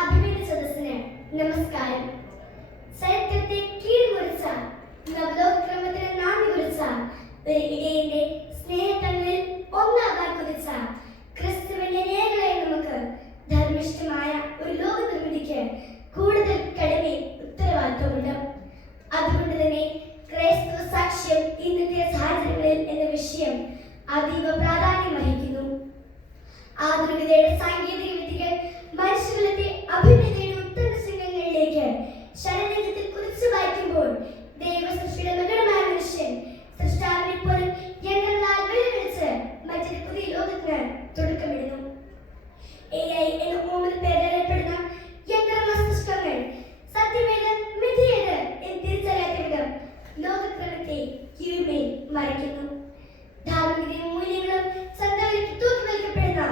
അഭിമന്യ സദസ്സിന് നമസ്കാരം. സത്യത്തെ കീഴ്മുറിച്ച നവലോക്രമത്തിന് നാന്ദി കുറിച്ച ഒരു ഇടയന്റെ സ്നേഹത്തങ്ങളിൽ ഒന്നാകാൻ കുതിച്ച ക്രിസ്തുവിന്റെ രേഖകളെ നമുക്ക് ധർമ്മിഷ്ഠമായ ഒരു ലോക നിർമ്മിതിക്ക് കൂടുതൽ കടമ ഉത്തരവാദിത്വമുണ്ട്. അതുകൊണ്ട് തന്നെ ക്രൈസ്തവ സാക്ഷ്യം ഇന്നത്തെ സാഹചര്യങ്ങളിൽ എന്ന വിഷയം അതീവ മറിക്കുന്നു ധാർമ്മികതയും മൂല്യങ്ങളും സ്വന്തമായിട്ട് തൂക്കി നൽകപ്പെടുന്ന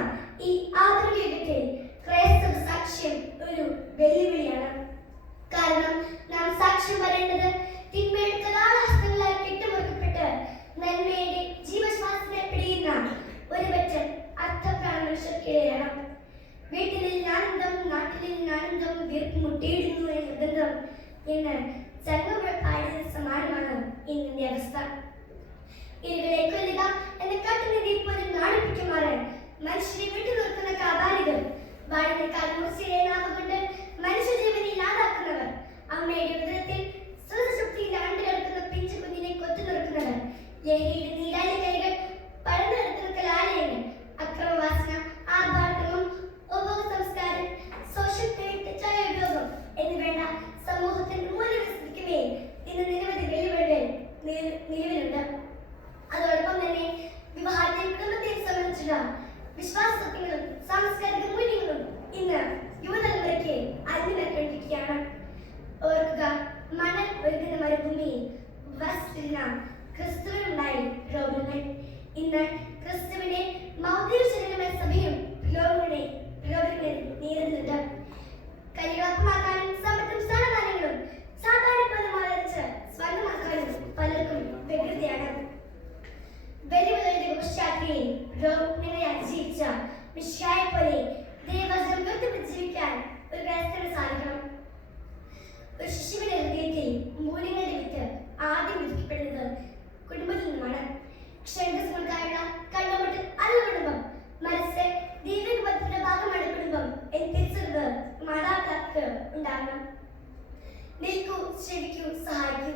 ഈ ആധുനിക യുഗത്തിൽ ക്രൈസ്തവ സാക്ഷ്യം ഒരു വെല്ലുവിളിയാണ്. കാരണം നാം സാക്ഷ്യം പറയേണ്ടത് തിന്മയുടെ കഥാഹസ്തങ്ങളാൽ കെട്ടുമുറുക്കപ്പെട്ട് നന്മയുടെ ജീവശ്വാസത്തെ പിടിയുന്ന ഒരു പറ്റം അർത്ഥപ്രാണ മനുഷ്യർക്കിടയാണ് വീട്ടിലിൽ ആനന്ദം നാട്ടിലിൽ ആനന്ദം വീർപ്പ് മുട്ടിയിടുന്നു എന്ന നിർബന്ധം എന്ന് ചങ്ങമ്പുഴ പാടിയതിന് സമാനമാണ് ഇന്നത്തെ അവസ്ഥ. it will equally സംബന്ധിച്ചുള്ള വിശ്വാസത്വങ്ങളും സാംസ്കാരിക മൂല്യങ്ങളും ഇന്ന് യുവതലമുറയ്ക്ക് അന്യമായിക്കൊണ്ടിരിക്കുകയാണ് ഓർക്കുക മണൽ ഒഴുകുന്ന മരുഭൂമിയിൽ വസിച്ചിരുന്ന ക്രിസ്തുവിനുണ്ടായി രോഗങ്ങൾ. ഇന്ന് Çevik sahibi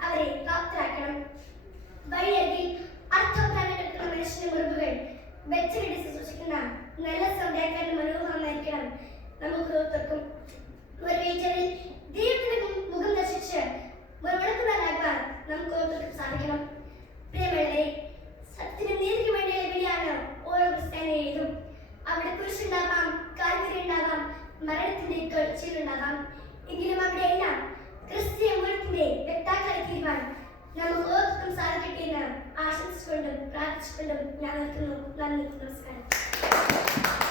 അവരെ പ്രാപ്തരാക്കണം. വഴിയരികിൽ അർത്ഥപ്രാണം കിടക്കുന്ന മനുഷ്യന്റെ മുറിവുകൾ വെച്ചുകെട്ടി ശുശ്രൂഷിക്കുന്ന നല്ല സമുദായക്കാരുടെ മനോഭാവമായിരിക്കണം നമുക്ക് ഓരോരുത്തർക്കും ഒരു മു- മുഖം ദർശിച്ച് മുറിവെടുക്കുന്നതാകാൻ നമുക്ക് ഓരോരുത്തർക്കും സാധിക്കണം. പ്രിയമുള്ളവരെ സത്യത്തിന് നീതിക്ക് വേണ്ടി എവിടെയാണ് ഓരോ ക്രിസ്ത്യാനിയും അവിടെ കുരിശുണ്ടാവാം കാൽവരി ഉണ്ടാവാം മരണത്തിന്റെ കടിച്ചിലുണ്ടാകാം എങ്കിലും അവിടെയെല്ലാം ക്രിസ്ത്യങ്ങൾ പുറേ വ്യക്താക്കളെത്തിയിരുവാൻ നമുക്ക് ഓർക്കും സാധിക്കട്ടെ ആശംസിച്ചുകൊണ്ടും പ്രാർത്ഥിച്ചുകൊണ്ടും ഞാൻ നിർത്തുന്നു നന്ദി നമസ്കാരം